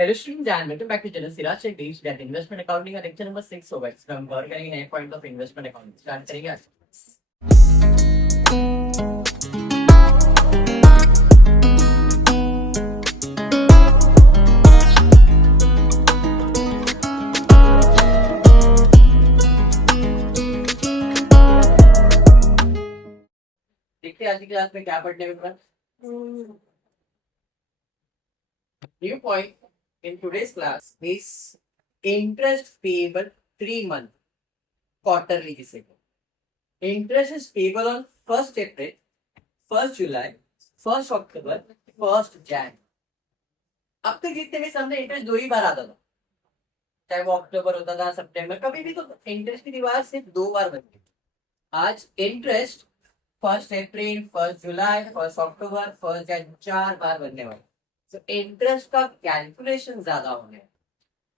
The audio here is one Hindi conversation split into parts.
हेलो स्टूडेंट, ध्यान बेटे back to channel Siraj Sheikh डेट इन्वेस्टमेंट अकाउंटिंग का लेक्चर नंबर 6 होगा। इसमें हम कवर करेंगे नए point of investment accounting. Start करेंगे आज। देखते हैं आज की क्लास में क्या पढ़ने में। New point in today's class is interest payable 3 month quarterly जिसे interest is payable on 1st April, 1st July, 1st October, 1st Jan। अब तक जितने भी सामने इंटरेस्ट 2 ही बार आता था, चाहे वो अक्टूबर होता था, सितंबर, कभी भी तो इंटरेस्ट की दीवार सिर्फ 2 बार बनती। आज इंटरेस्ट 1st अप्रैल, 1st जुलाई, 1st अक्टूबर, 1st जैन 4 बार बनने वाले। तो इंटरेस्ट का कैलकुलेशन ज्यादा होने,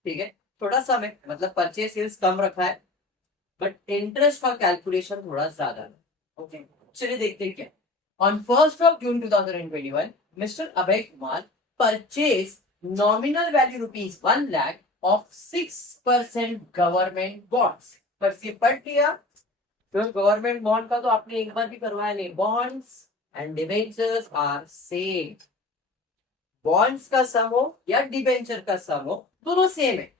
ठीक है, थोड़ा सा में मतलब परचेज सेल्स कम रखा है बट इंटरेस्ट का कैलकुलेशन थोड़ा ज्यादा है। ओके, चलिए देखते हैं क्या। On 1st of June 2021 mister Abhay Kumar purchase nominal value ₹1 lakh of 6% government bonds. पर ये पढ़ लिया तो गवर्नमेंट बॉन्ड का तो आपने एक बार भी करवाया नहीं। Bonds and debentures are same. Bonds का सम हो या डिबेंचर का सम हो, दोनों सेम है,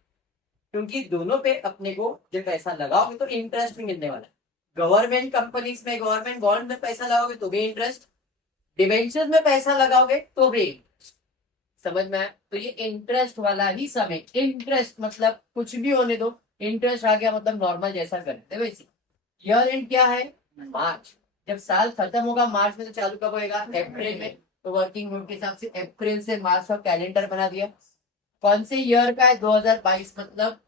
क्योंकि दोनों पे अपने को जब पैसा लगाओगे तो इंटरेस्ट भी मिलने वाला है। गवर्नमेंट कंपनीज में, गवर्नमेंट बॉन्ड में पैसा लगाओगे तो भी इंटरेस्ट, डिबेंचर में पैसा लगाओगे तो भी। समझ में आया? तो ये इंटरेस्ट वाला ही सम है। इंटरेस्ट मतलब कुछ भी होने दो, इंटरेस्ट आ गया मतलब नॉर्मल जैसा करते वैसे। ईयर एंड क्या है? मार्च। जब साल खत्म होगा मार्च में तो चालू कब होएगा? अप्रैल में। तो वर्किंग नोट के हिसाब से अप्रैल से मार्च का कैलेंडर बना दिया। कौन से ईयर का है? 2022, मतलब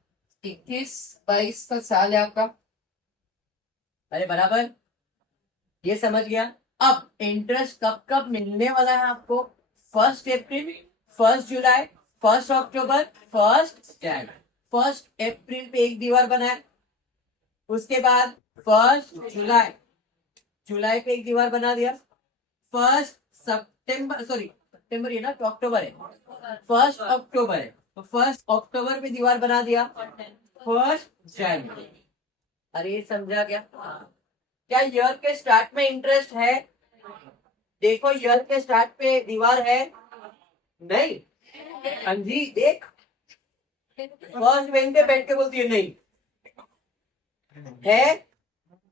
21-22 का साल है आपका। अरे बराबर, ये समझ गया। अब इंटरेस्ट कब कब मिलने वाला है आपको? 1st अप्रैल, 1st जुलाई, 1st अक्टूबर, 1st जैन। 1st अप्रैल पे एक दीवार बनाए, उसके बाद 1st जुलाई, जुलाई पे एक दीवार बना दिया। 1st सितंबर ये ना तो अक्टूबर है, 1st अक्टूबर है तो 1st अक्टूबर पे दीवार बना दिया। 1st जनवरी। अरे ये समझा क्या? क्या ईयर के स्टार्ट में इंटरेस्ट है? देखो ईयर के स्टार्ट पे दीवार है नहीं? अंजी देख, फर्स्ट बेंच पे बैठ के बोलती है नहीं है।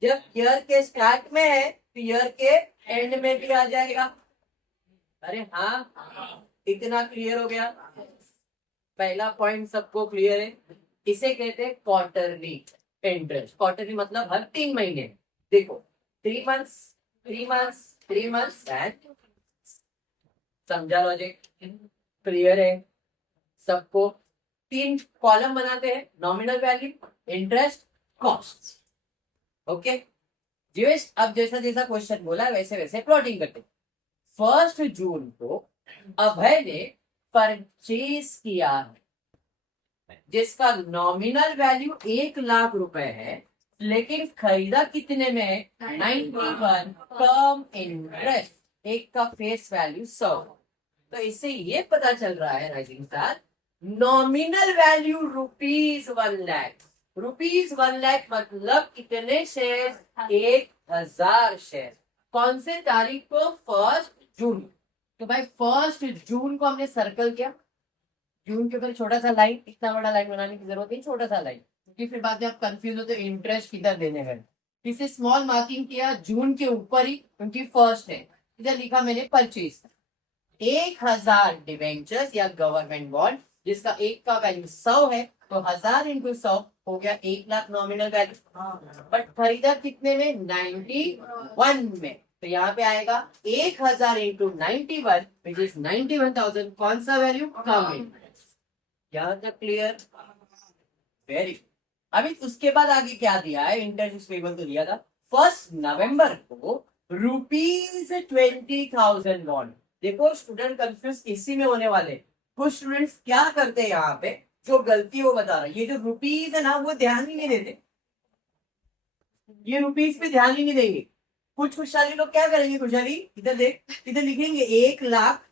जब ईयर के स्टार्ट में है तो ईयर के एंड में भी आ जाएगा। अरे हाँ, इतना क्लियर हो गया। पहला पॉइंट सबको क्लियर है। इसे कहते हैं क्वार्टरली इंटरेस्ट। क्वार्टरली मतलब हर 3 महीने। देखो 3 मंथ्स, 3 मंथ्स, 3 मंथ्स एंड, समझा लॉजिक? क्लियर है सबको? 3 कॉलम बनाते हैं, nominal value, interest, cost. Okay, अब जैसा जैसा क्वेश्चन बोला वैसे वैसे प्लॉटिंग करते हैं। 1st जून को अभय ने परचेज किया है जिसका नॉमिनल वैल्यू 1 लाख रुपए है, लेकिन खरीदा कितने में है? 91 कम इंटरेस्ट। एक का फेस वैल्यू 100। तो इससे ये पता चल रहा है rising star, nominal value ₹1 lakh. ₹1 lakh मतलब कितने शेयर? 1000 शेयर। कौन से तारीख को? 1st जून। तो भाई 1st जून को हमने सर्कल किया। जून के ऊपर छोटा सा लाइन, इतना बड़ा लाइन बनाने की जरूरत नहीं, छोटा सा लाइन, क्योंकि फिर बाद में आप कंफ्यूज होते इंटरेस्ट किधर देने गए। इसे स्मॉल मार्किंग किया जून के ऊपर ही, क्योंकि 1st है। इधर लिखा मैंने परचेज 1000 डिवेंचर्स या गवर्नमेंट बॉन्ड, जिसका एक का वैल्यू 100 है, तो 1000 इंटू 100 हो गया 1 लाख नॉमिनल वैल्यू। बट खरीदा कितने में? 91 में। तो यहाँ पे आएगा 1000 इंटू 91 विच इज 91,000। कौन सा वैल्यू? कम इंटरेस्ट। यहाँ तक क्लियर? वेरी। अभी उसके बाद आगे क्या दिया है? इंटरेस्ट पेबल तो दिया था 1st नवंबर को ₹20,000 बॉन्ड। देखो स्टूडेंट कंफ्यूज इसी में होने वाले। कुछ स्टूडेंट्स क्या करते हैं यहाँ पे, जो गलती वो बता रहा है, ये जो रुपीज है ना वो ध्यान ही नहीं देते, ये रुपीज पे ध्यान ही नहीं देंगे। कुछ खुशहाली लोग क्या करेंगे? खुशहाली इधर देख, इधर लिखेंगे 1 लाख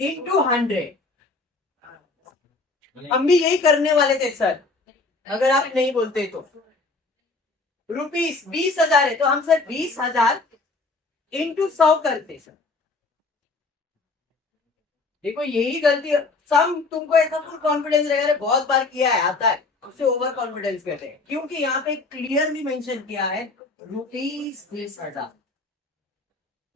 इंटू 100। हम भी यही करने वाले थे सर, अगर आप नहीं बोलते तो। रुपीस 20,000 है तो हम सर 20,000 इंटू 100 करते सर। देखो यही गलती सम तुमको ऐसा फुल कॉन्फिडेंस रहेगा, अरे बहुत बार किया है, आता है, उससे ओवर कॉन्फिडेंस कहते हैं, क्योंकि यहाँ पे क्लियरली मेंशन किया है ₹20,000।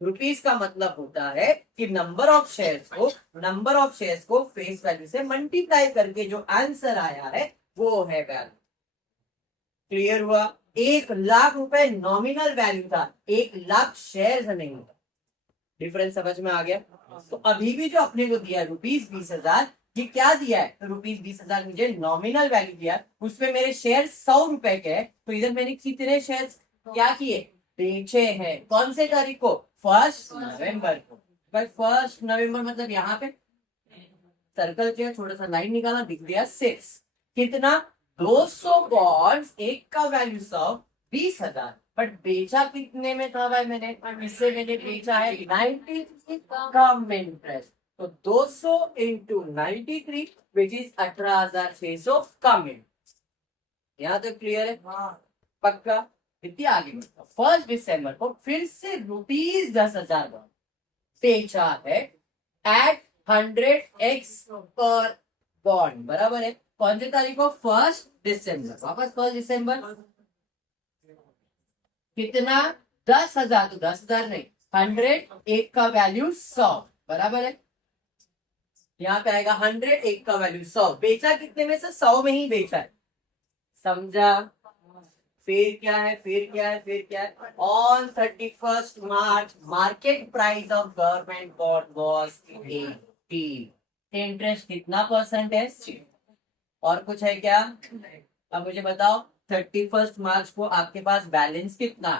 रुपीस का मतलब होता है कि नंबर ऑफ शेयर्स को फेस वैल्यू से मल्टीप्लाई करके जो आंसर आया है वो है वैल्यू। क्लियर हुआ? 1,00,000 रुपए नॉमिनल वैल्यू था, 1,00,000 शेयर्स नहीं था। डिफरेंस समझ में आ गया? तो अभी भी जो अपने को दिया ₹20,000, ये क्या दिया है? ₹20,000 मुझे नॉमिनल वैल्यू दिया, उसमें मेरे शेयर 100 रुपए के है, तो इधर मैंने कितने शेयर क्या किए? बेचे हैं। कौन से तारीख को? 1 नवंबर को। भाई 1 नवंबर मतलब यहाँ पे सर्कल किया, छोटा सा लाइन निकाला, दिख गया 6। कितना? 200 बॉन्ड्स, एक का वैल्यू 100, 20,000। बट बेचा कितने में था भाई? मैंने इससे मैंने बेचा है 93 कम इंटरेस्ट, तो 200 into 93 which is 18,600 come interest. यहाँ तो क्लियर है? पक्का? इतनी आगे 1 दिसंबर को फिर से ₹10,000 बेचा है एट 100x पर बॉन्ड, बराबर है। कौन सी तारीख को? 1 दिसंबर। वापस 1 दिसंबर कितना? 10,000, तो 10,000 नहीं, 100, एक का वैल्यू 100, बराबर है। यहाँ पे आएगा 100, एक का वैल्यू 100। बेचा कितने में से? 100 में ही बेचा है। समझा? फिर क्या है? On 31 March market price of government bond was 80। Interest कितना परसेंट है? 6। और कुछ है क्या? अब मुझे बताओ 31 मार्च को आपके पास बैलेंस कितना?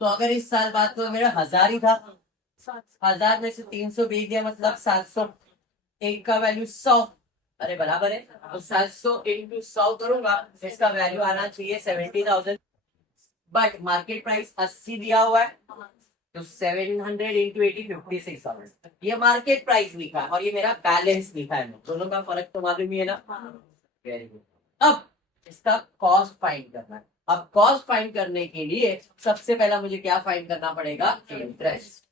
तो अगर इस साल बात करो, मेरा 1,000 ही था, 1,000 में से 300 बेच दिया, मतलब 700, एक का वैल्यू 100, अरे बराबर है। तो 700 इंटू 100 करूंगा, इसका वैल्यू आना चाहिए 70,000, बट मार्केट प्राइस 80 दिया हुआ है, तो 700 इंटू 80 56,000। ये मार्केट प्राइस लिखा है और ये मेरा बैलेंस लिखा है, दोनों का फर्क तो मालूम ही है ना? Very good. अब इसका कॉस्ट फाइंड करना है। अब कॉस्ट फाइंड करने के लिए सबसे पहला मुझे क्या फाइंड करना पड़ेगा? इंटरेस्ट।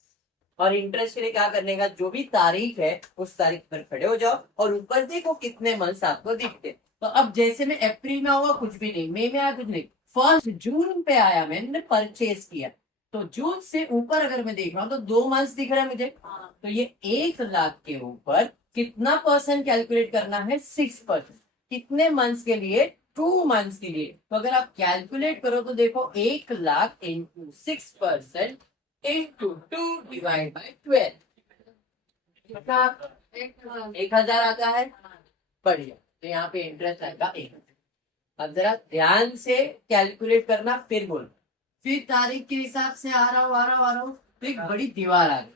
और इंटरेस्ट के लिए क्या करने का? जो भी तारीख है उस तारीख पर खड़े हो जाओ और ऊपर देखो कितने मंथ्स आपको दिखते। तो अब जैसे मैं अप्रैल में आऊंगा कुछ भी नहीं, मई में आया कुछ नहीं, 1 जून पे आया, मैंने परचेज किया, तो जून से ऊपर अगर मैं देख रहा हूँ तो 2 मंथ्स दिख रहा है मुझे, तो ये 1,00,000 के ऊपर कितना परसेंट कैलकुलेट करना है? 6%। कितने मंथ्स के लिए? 2 मंथ्स के लिए। तो अगर आप कैलकुलेट करो तो देखो 1,00,000 इंटू 6% इंटू 2 डिवाइड बाई 12, 1,000 आता है। बढ़िया, तो यहाँ पे इंटरेस्ट आएगा 1,000। अब जरा ध्यान से कैलकुलेट करना, फिर बोलो। फिर तारीख के हिसाब से आ रहा हूँ तो एक बड़ी दीवार आ गई।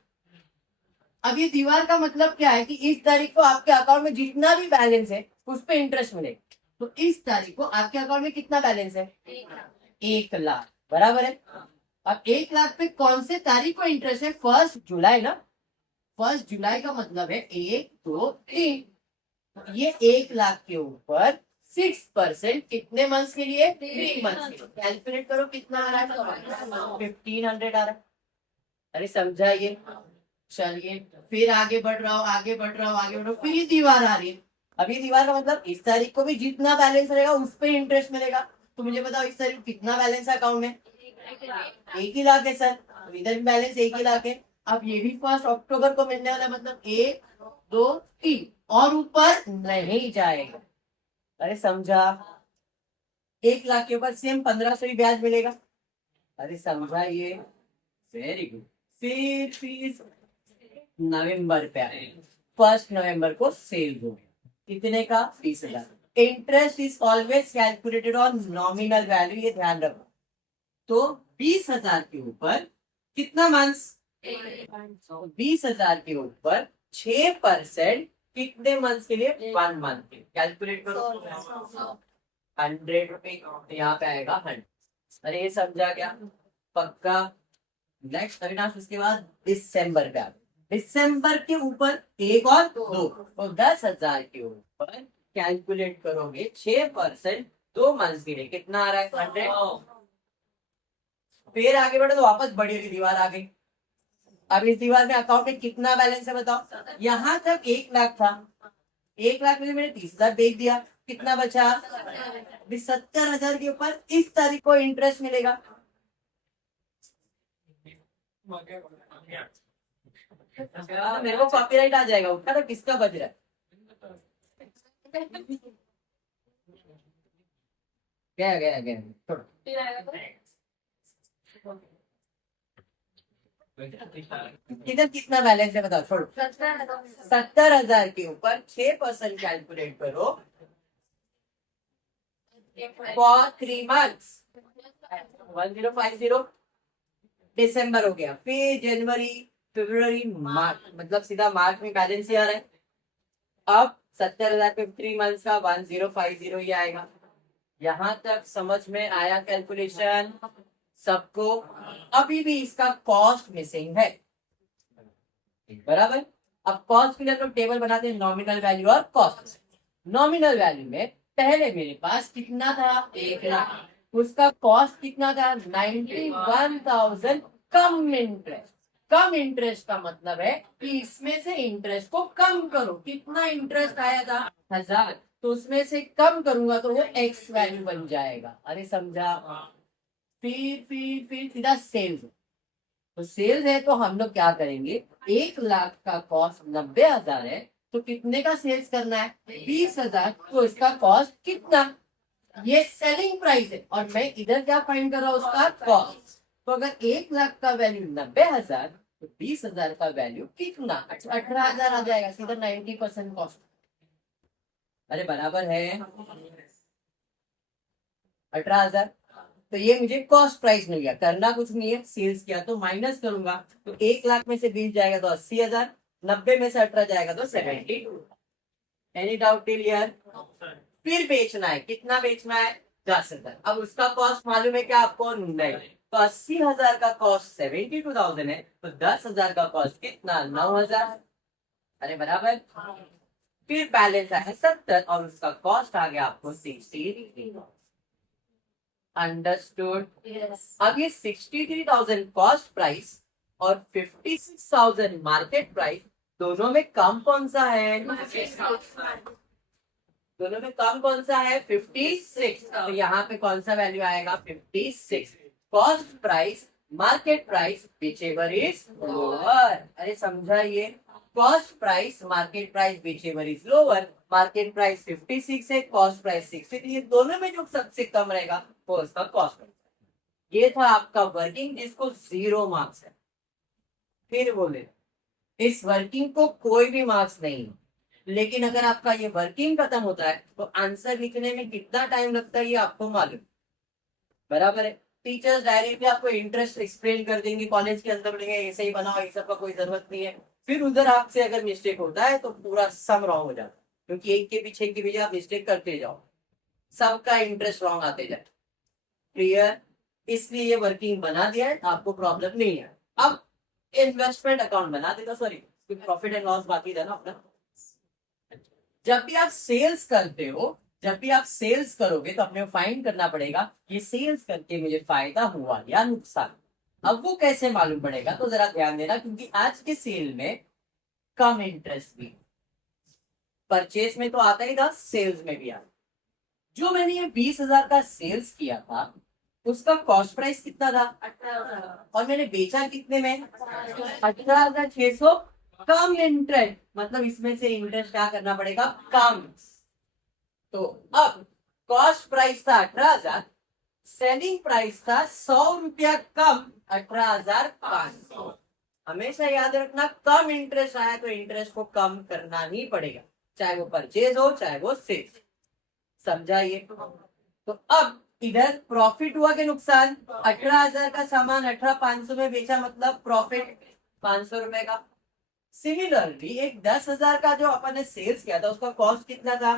अब ये दीवार का मतलब क्या है कि इस तारीख को आपके अकाउंट में जितना भी बैलेंस है उस पर इंटरेस्ट मिलेगा। तो इस तारीख को आपके अकाउंट में कितना बैलेंस है? 1,00,000, बराबर है। अब 1,00,000 पे कौन से तारीख को इंटरेस्ट है? 1 जुलाई ना। 1 जुलाई का मतलब है 1, 2, 3। ये 1,00,000 के ऊपर 6% कितने मंथ्स के लिए? 3 मंथ्स के लिए। कैलकुलेट करो कितना आ रहा है? 1,500 आ रहा है। अरे समझा ये? चलिए फिर आगे बढ़ रहा हूँ, फिर ये दीवार आ रही है। अब ये दीवार का मतलब इस तारीख को भी जितना बैलेंस रहेगा उस पर इंटरेस्ट मिलेगा। तो मुझे बताओ इस तारीख को कितना बैलेंस है अकाउंट में? 1,00,000 है सर, तो इधर भी बैलेंस 1,00,000 है। अब ये भी 1 अक्टूबर को मिलने वाला है, मतलब 1, 2, 3 और ऊपर नहीं जाएगा। अरे समझा? 1,00,000 के ऊपर सेम 1,500 ही ब्याज मिलेगा। अरे समझा ये? Very good. फिर फीस नवंबर पे आए, 1 नवंबर को सेल हो गया, कितने का? 20,000। Interest is always calculated on nominal value, ये ध्यान रखो। तो 20,000 के ऊपर कितना मंथ्स? 20,000 के ऊपर 6% कितने मंथ्स के लिए? 1 मंथ के। कैलकुलेट करो 100 रुपए, यहाँ पे आएगा 100। अरे ये समझा क्या? पक्का? नेक्स्ट अविनाश, उसके बाद दिसंबर पे आ, दिसंबर के ऊपर 1 और 2, तो 10,000 के ऊपर कैलकुलेट करोगे 6% 2 मंथ्स के लिए कितना आ रहा है 100। फिर आगे बढ़ो तो वापस बड़ी वाली दीवार आ गई। अब इस दीवार में अकाउंट में कितना बैलेंस है बताओ। यहाँ तक 1 लाख था, 1 लाख में से मैंने 30,000 बेच दिया, कितना बचा 70,000 के ऊपर इस तारीख को इंटरेस्ट मिलेगा। मेरे को कॉपीराइट आ जाएगा, उठा तो किसका बज रहा है। गया गया गया छोड़ो। इधर कितना बैलेंस है बताओ, छोड़ो। 70,000 के ऊपर 6% कैलकुलेट करो फॉर 3 मंथ्स 1050। दिसंबर हो गया, फिर जनवरी फरवरी मार्च, मतलब सीधा मार्च में बैलेंस ही आ रहा है। अब 70,000 पे 3 मंथ्स का 1050 ही आएगा। यहाँ तक समझ में आया कैलकुलेशन सबको। अभी भी इसका कॉस्ट मिसिंग है, बराबर। अब कॉस्ट के लिए तो टेबल बनाते हैं नॉमिनल वैल्यू और कॉस्ट। नॉमिनल वैल्यू में पहले मेरे पास कितना था 1,00,000, उसका कॉस्ट कितना था 91,000 कम इंटरेस्ट। कम इंटरेस्ट का मतलब है कि इसमें से इंटरेस्ट को कम करो। कितना इंटरेस्ट आया था 1,000, तो उसमें से कम करूंगा तो वो एक्स वैल्यू बन जाएगा। अरे समझा। फिर सीधा सेल्स। तो सेल्स है तो हम लोग क्या करेंगे, 1,00,000 का कॉस्ट 90,000 है, तो कितने का सेल्स करना है 20,000, तो इसका कॉस्ट कितना, ये सेलिंग प्राइस है और मैं इधर क्या फाइंड कर रहा हूँ उसका कॉस्ट। तो अगर 1,00,000 का वैल्यू 90,000 तो 20,000 का वैल्यू कितना 18,000 आ जाएगा, सीधा 90% कॉस्ट। अरे बराबर है 18,000। तो ये मुझे कॉस्ट प्राइस मिल गया, करना कुछ नहीं है, सेल्स किया तो माइनस करूंगा, तो 1,00,000 में से 20 जाएगा तो 80,000, 90 में से 18 जाएगा तो 72। Any doubt till here. फिर बेचना है, कितना बेचना है 10,000। अब उसका कॉस्ट मालूम है क्या आपको, नहीं। तो 80,000 का कॉस्ट 72,000 है, तो 10,000 का कॉस्ट कितना 9,000। अरे बराबर। फिर बैलेंस आया 70 और उसका कॉस्ट आ गया आपको 60। अंडरस्टूड। अब ये 63,000 कॉस्ट प्राइस और 56,000 मार्केट प्राइस, दोनों में कम कौन सा है, दोनों में कम कौन सा है 56। तो यहाँ पे कौन सा वैल्यू आएगा 56। Cost price market price whichever is lower. अरे समझा ये, cost price market price whichever is lower. Market price 56 है, कॉस्ट प्राइस 63 है, दोनों में जो सबसे कम रहेगा वो उसका कॉस्ट प्राइस। ये था आपका वर्किंग जिसको 0 मार्क्स है। फिर बोले इस वर्किंग को कोई भी मार्क्स नहीं, लेकिन अगर आपका ये वर्किंग खत्म होता है तो आंसर लिखने में कितना टाइम लगता है ये आपको मालूम, बराबर है। टीचर्स डायरेक्टली आपको इंटरेस्ट एक्सप्लेन कर देंगे, कॉलेज के अंदर बोलेंगे ऐसे ही बनाओ, ये सब का कोई जरूरत नहीं है। फिर उधर आपसे अगर मिस्टेक होता है तो पूरा सम रॉन्ग हो जाता है, क्योंकि एक के पीछे आप मिस्टेक करते जाओ, सबका इंटरेस्ट रॉन्ग आते जाए। क्लियर। इसलिए ये वर्किंग बना दिया है, आपको प्रॉब्लम नहीं है। अब इन्वेस्टमेंट अकाउंट बना देगा, सॉरी प्रॉफिट एंड लॉस बाकी था ना अपना। जब भी आप सेल्स करते हो, जब भी आप सेल्स करोगे तो अपने फाइंड करना पड़ेगा ये सेल्स करके मुझे फायदा हुआ या नुकसान। अब वो कैसे मालूम पड़ेगा, तो जरा ध्यान देना, क्योंकि आज के सेल में कम इंटरेस्ट भी, परचेज में तो आता ही था, सेल्स में भी आता। जो मैंने ये 20,000 का सेल्स किया था उसका कॉस्ट प्राइस कितना था 18,000, और मैंने बेचा कितने में 18,600। कम इंटरेस्ट मतलब इसमें से इंटरेस्ट क्या करना पड़ेगा कम। तो अब कॉस्ट प्राइस था 18,000, सेलिंग प्राइस था 100 रुपया कम 18,500। हमेशा याद रखना, कम इंटरेस्ट आया तो इंटरेस्ट को कम करना ही पड़ेगा, चाहे वो परचेज हो चाहे वो सेल्स। समझाइए। तो अब इधर प्रॉफिट हुआ कि नुकसान, 18,000 का सामान 18,500 में बेचा, मतलब प्रॉफिट 500 रुपए का। सिमिलरली एक 10,000 का जो अपन ने सेल्स किया था उसका कॉस्ट कितना था,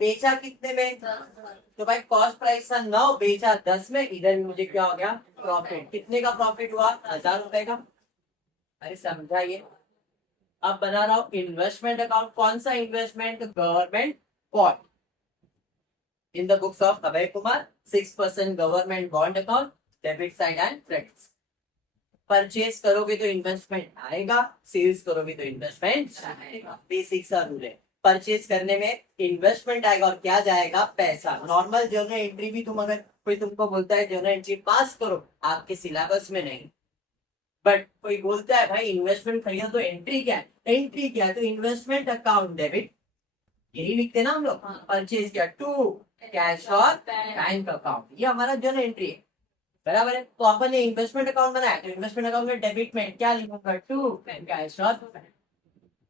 बेचा कितने में, तो भाई कॉस्ट प्राइस था 9, बेचा 10 में, इधर भी मुझे क्या हो गया प्रॉफिट। कितने का प्रॉफिट हुआ 1,000 रुपए का। अरे समझाइए। अब बना रहा हूं इन्वेस्टमेंट अकाउंट। कौन सा investment, government what in the books of Abhay Kumar 6% government bond account debit side and credit. Purchase करोगे तो इन्वेस्टमेंट आएगा, सेल्स करोगे तो इन्वेस्टमेंट आएगा। बेसिक सा रूल है, परचेज करने में इन्वेस्टमेंट आएगा और क्या जाएगा, पैसा। नॉर्मल जर्नल एंट्री भी तुम अगर कोई तुमको बोलता है जर्नल एंट्री पास करो, आपके सिलेबस में नहीं, बट कोई बोलता है भाई इन्वेस्टमेंट खरीदो तो एंट्री क्या है, एंट्री क्या है तो इन्वेस्टमेंट अकाउंट डेबिट, यही लिखते ना हम लोग। परचेज किया टू कैश और बैंक अकाउंट, ये हमारा जर्नल एंट्री है, बराबर है। तो अपन ने इन्वेस्टमेंट अकाउंट बनाया तो इन्वेस्टमेंट अकाउंट में डेबिट में क्या लिखूंगा, टू कैश और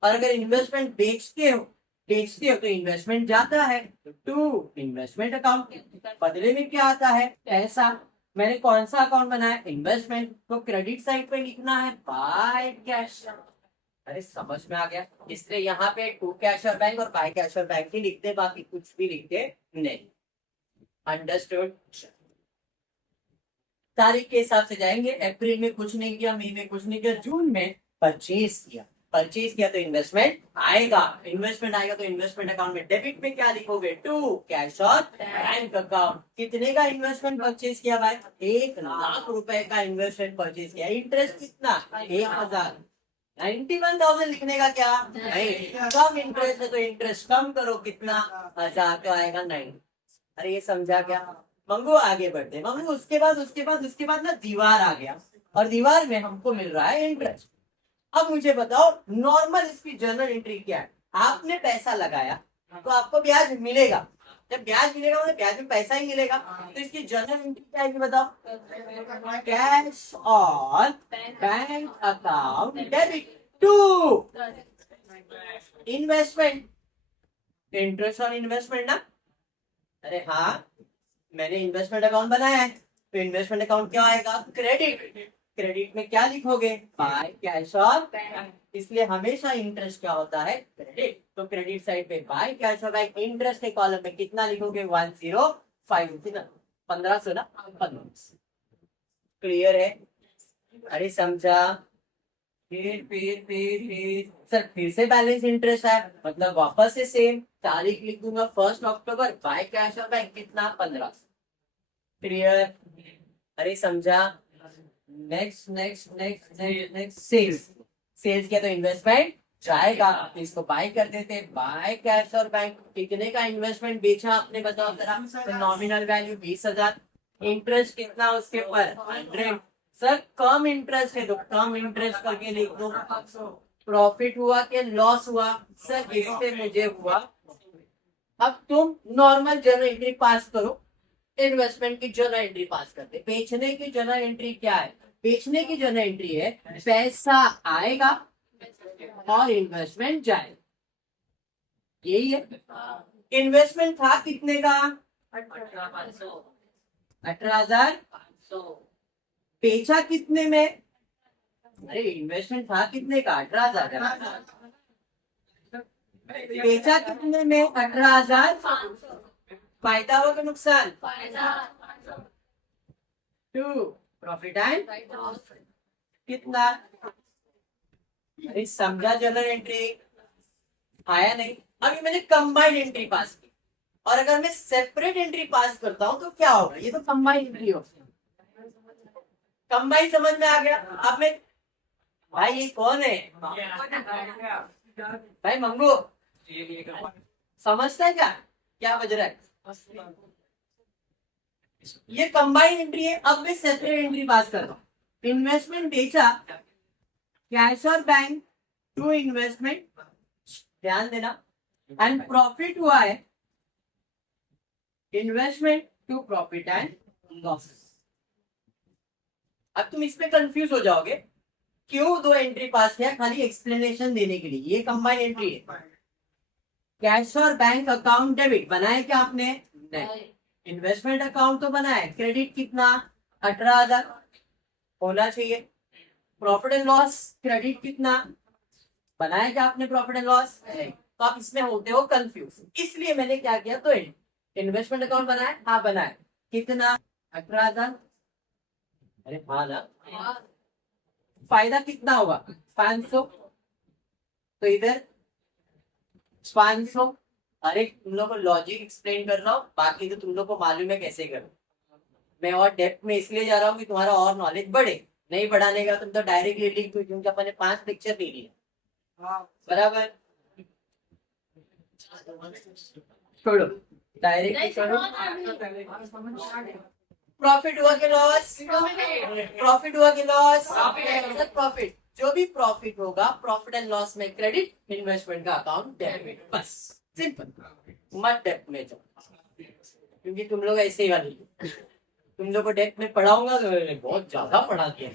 अगर इन्वेस्टमेंट बेचते हो तो इन्वेस्टमेंट जाता है तो टू इन्वेस्टमेंट अकाउंट, बदले में क्या आता है, पैसा। मैंने कौन सा अकाउंट बनाया, इन्वेस्टमेंट, तो क्रेडिट साइड पे लिखना है बाय कैश। अरे समझ में आ गया, इसलिए यहाँ पे टू कैश और बैंक और बाय कैश और बैंक ही लिखते, बाकी कुछ भी लिखते नहीं। अंडरस्टूड। तारीख के हिसाब से जाएंगे, अप्रैल में कुछ नहीं किया, मई में कुछ नहीं किया, जून में परचेज किया, परचेज किया तो इन्वेस्टमेंट आएगा, इन्वेस्टमेंट आएगा तो इन्वेस्टमेंट अकाउंट में डेबिट में क्या लिखोगे, टू कैश और बैंक अकाउंट। कितने का इन्वेस्टमेंट परचेज किया भाई, 1,00,000 रुपए का इन्वेस्टमेंट परचेज किया। इंटरेस्ट कितना, 1,000। 91,000 लिखने का क्या नहीं, कम इंटरेस्ट है तो इंटरेस्ट कम करो, कितना 1,000 तो आएगा 9। अरे ये समझा क्या मंगू, आगे बढ़ते मंगू। उसके बाद ना दीवार आ गया और दीवार में हमको मिल रहा है इंटरेस्ट। अब मुझे बताओ नॉर्मल इसकी जर्नल एंट्री क्या है, आपने पैसा लगाया तो आपको ब्याज मिलेगा, जब ब्याज मिलेगा मतलब ब्याज में पैसा ही मिलेगा, तो इसकी जर्नल एंट्री क्या है बताओ, cash on bank account debit to investment, interest on investment ना। अरे हाँ, मैंने इन्वेस्टमेंट अकाउंट बनाया है तो इन्वेस्टमेंट अकाउंट क्या आएगा, क्रेडिट। क्रेडिट में क्या लिखोगे, बाय कैश और, इसलिए हमेशा इंटरेस्ट क्या होता है, क्रेडिट। तो क्रेडिट साइड पे बाय कैश और बैंक, इंटरेस्ट के कॉलम में कितना लिखोगे, 105, 1500 ना, 1500। क्लियर है, अरे समझा। फिर सर फिर से बैलेंस इंटरेस्ट है, मतलब वापस से सेम तारीख लिख दूंगा 1 अक्टूबर, बाय कैश और बैंक कितना, 1500। क्लियर, अरे समझा। नेक्स्ट सेल्स किया तो इन्वेस्टमेंट जाएगा, इसको बाय कर देते, बाय कैश और बैंक। कितने का इन्वेस्टमेंट बेचा आपने बताओ जरा, तो नॉमिनल वैल्यू 20,000, इंटरेस्ट कितना उसके ऊपर, 100। सर कम इंटरेस्ट है तो कम इंटरेस्ट करके लिख दो। प्रॉफिट हुआ कि लॉस हुआ, सर इससे मुझे हुआ। अब तुम नॉर्मल जर्नल एंट्री पास करो, इन्वेस्टमेंट की जर्नल एंट्री पास करते। बेचने की जर्नल एंट्री क्या है, बेचने की जर्नल एंट्री है पैसा आएगा और इन्वेस्टमेंट जाएगा, यही है। इन्वेस्टमेंट था कितने का, 18,500। बेचा कितने में, अरे इन्वेस्टमेंट था कितने का, 18,000। बेचा कितने में, 18,500। फायदा हुआ कि नुकसान, टू प्रॉफिट एंड कितना। अरे समझा जर्नल एंट्री, आया नहीं। अभी मैंने कंबाइंड एंट्री पास की, और अगर मैं सेपरेट एंट्री पास करता हूं तो क्या होगा, ये तो कंबाइंड एंट्री हो। कंबाइंड समझ में आ गया। अब मैं, भाई ये कौन है, भाई मंगू समझता है क्या, क्या बज रहा है, ये कंबाइंड एंट्री है। अब मैं सेपरेट एंट्री पास कर रहा हूं। इन्वेस्टमेंट बेचा, कैश और बैंक टू इन्वेस्टमेंट, ध्यान देना, एंड प्रॉफिट हुआ है investment to profit and losses. अब तुम इसमें कंफ्यूज हो जाओगे, क्यों दो एंट्री पास किया, खाली एक्सप्लेनेशन देने के लिए। ये कंबाइंड एंट्री है, कैश और बैंक अकाउंट डेबिट बनाया क्या आपने, नहीं। इन्वेस्टमेंट अकाउंट तो बनाया, क्रेडिट कितना, 18,000 होना चाहिए। प्रॉफिट एंड लॉस क्रेडिट कितना बनाया क्या आपने, प्रॉफिट एंड लॉस नहीं। तो आप इसमें होते हो कंफ्यूज, इसलिए मैंने क्या किया, तो इन्वेस्टमेंट अकाउंट बनाया, हाँ बनाया, कितना, 18,000। अरे हाँ ना, फायदा कितना होगा, 500, तो इधर 500 अरे तुम लोग को लॉजिक एक्सप्लेन कर रहा हूँ, बाकी तो तुम लोग को मालूम है कैसे करो। मैं और डेप्थ में इसलिए जा रहा हूँ कि तुम्हारा और नॉलेज बढ़े। नहीं बढ़ाने का तुम तो डायरेक्टली लिख दो, क्योंकि अपन ने 5 लेक्चर ले लिए। बराबर, छोड़ो डायरेक्ट छोड़ो। प्रॉफिट हुआ कि लॉस? प्रॉफिट हुआ कि लॉस? प्रॉफिट। जो भी प्रॉफिट होगा प्रॉफिट एंड लॉस में क्रेडिट, इन्वेस्टमेंट का अकाउंट डेबिट, बस सिंपल। मत डेप्थ में जाओ, क्योंकि तुम लोग ऐसे ही वाली, तुम लोग को डेप्थ में पढ़ाऊंगा तो मैंने बहुत ज्यादा पढ़ा दिया।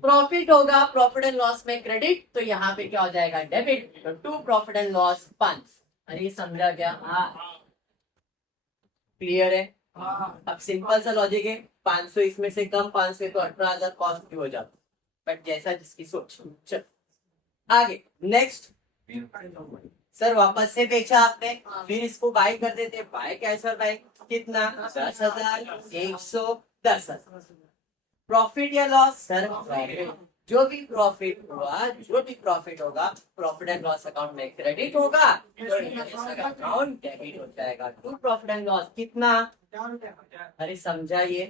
प्रॉफिट होगा प्रॉफिट एंड लॉस में क्रेडिट, तो यहाँ पे क्या हो जाएगा? डेबिट। तो टू प्रॉफिट एंड लॉस 5। अरे समझा क्या? क्लियर है? अब सिंपल सा लॉजिक है, 500 इसमें से कम 500 तो 18,000 कॉस्ट भी हो जाता, बट जैसा जिसकी सोच। चल आगे नेक्स्ट। सर वापस से बेचा आपने, फिर इसको बाय कर देते। बाय कैसा? बाय कितना? 10,110। प्रॉफिट या लॉस? Sir profit. जो भी प्रॉफिट हुआ, जो भी प्रॉफिट होगा प्रॉफिट एंड लॉस अकाउंट में क्रेडिट होगा, अकाउंट डेबिट हो जाएगा। टू प्रॉफिट एंड लॉस कितना? अरे समझाइए।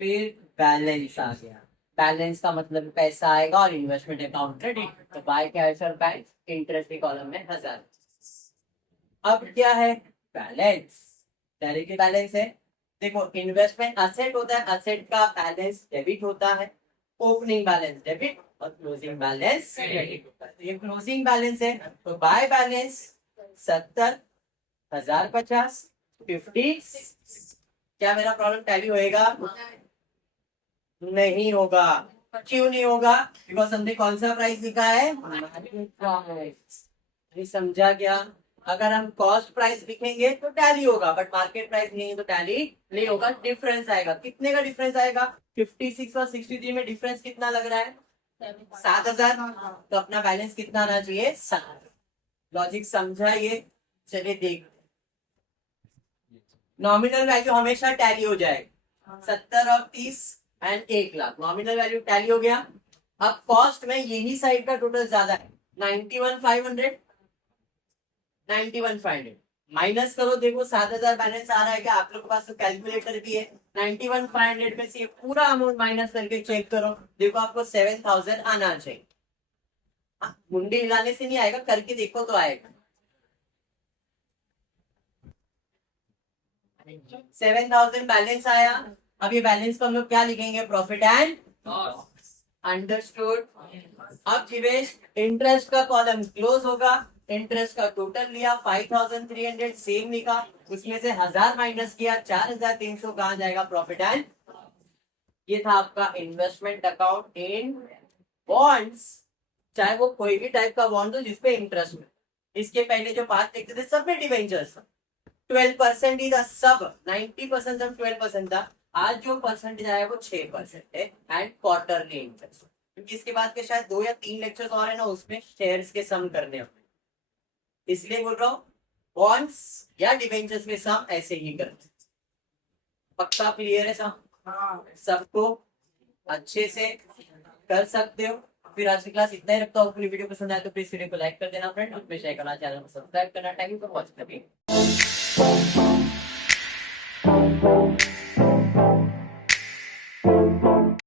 फिर बैलेंस आ गया। बैलेंस का मतलब पैसा आएगा और इन्वेस्टमेंट अकाउंट क्रेडिट, तो बाय कैश और बैंक इंटरेस्ट के कॉलम में 1000। अब क्या है? बैलेंस। डायरेक्टली बैलेंस है। देखो इन्वेस्टमेंट असेट होता है, असेट का बैलेंस डेबिट होता है। ओपनिंग बैलेंस डेबिट और क्लोजिंग बैलेंस क्रेडिट होता है। तो ये क्लोजिंग बैलेंस है, तो बाय बैलेंस 70,050 50। क्या मेरा प्रॉब्लम टैली होएगा? नहीं होगा। क्यों नहीं होगा? बिकॉज हमने कौन सा प्राइस लिखा है? समझा क्या? अगर हम कॉस्ट प्राइस लिखेंगे तो टैली होगा, बट मार्केट प्राइस लिखेंगे तो टैली नहीं होगा। डिफरेंस आएगा। कितने का डिफरेंस आएगा? 56 और 63 में डिफरेंस कितना लग रहा है? 7,000। तो अपना बैलेंस कितना आना चाहिए? 7। लॉजिक समझा ये? चलिए देख, नॉमिनल वैल्यू हमेशा टैली हो जाएगा। 70 और 30 एंड 1,00,000 नॉमिनल वैल्यू टैली हो गया। अब कॉस्ट में यही साइड का टोटल ज्यादा है, 91,500। 91,500 माइनस करो, देखो 7,000 बैलेंस आ रहा है क्या? आप लोग के पास तो कैलकुलेटर भी है। 91,500 में से ये पूरा अमाउंट माइनस करके चेक करो, देखो आपको 7,000 आना चाहिए। मुंडी हिलाने से नहीं आएगा, करके देखो तो आएगा। 7,000 बैलेंस आया। अब ये बैलेंस को हम लोग क्या लिखेंगे? Profit and loss. अंडरस्टूड? अब जीवेश इंटरेस्ट का कॉलम क्लोज होगा। इंटरेस्ट का टोटल लिया 5,300, सेम लिखा, उसमें से 1000 माइनस किया, 4,300 कहाँ जाएगा? Profit and. ये था आपका इन्वेस्टमेंट अकाउंट इन बॉन्ड्स, चाहे वो कोई भी टाइप का बॉन्ड हो जिसपे इंटरेस्ट में। इसके पहले जो 5 देखते थे सब में डिवेंचर्स 12% ही था, सब 90% सब 12% था। आज जो परसेंटेज आया वो 6% है एंड क्वार्टरली इंटरेस्ट। क्योंकि इसके बाद के शायद 2 या 3 लेक्चर्स और है ना, उसमें शेयर्स के सम करने हैं, इसलिए बोल रहा हूँ बॉन्ड्स या डिवेंचर्स में सम ऐसे ही करते। पक्का क्लियर है सब? सबको अच्छे से कर सकते हो। फिर आज की क्लास इतना ही रखता हूँ। वीडियो पसंद आए तो प्लीज वीडियो को लाइक कर देना फ्रेंड, और शेयर करना, चैनल को सब्सक्राइब करना। Thank you for watching.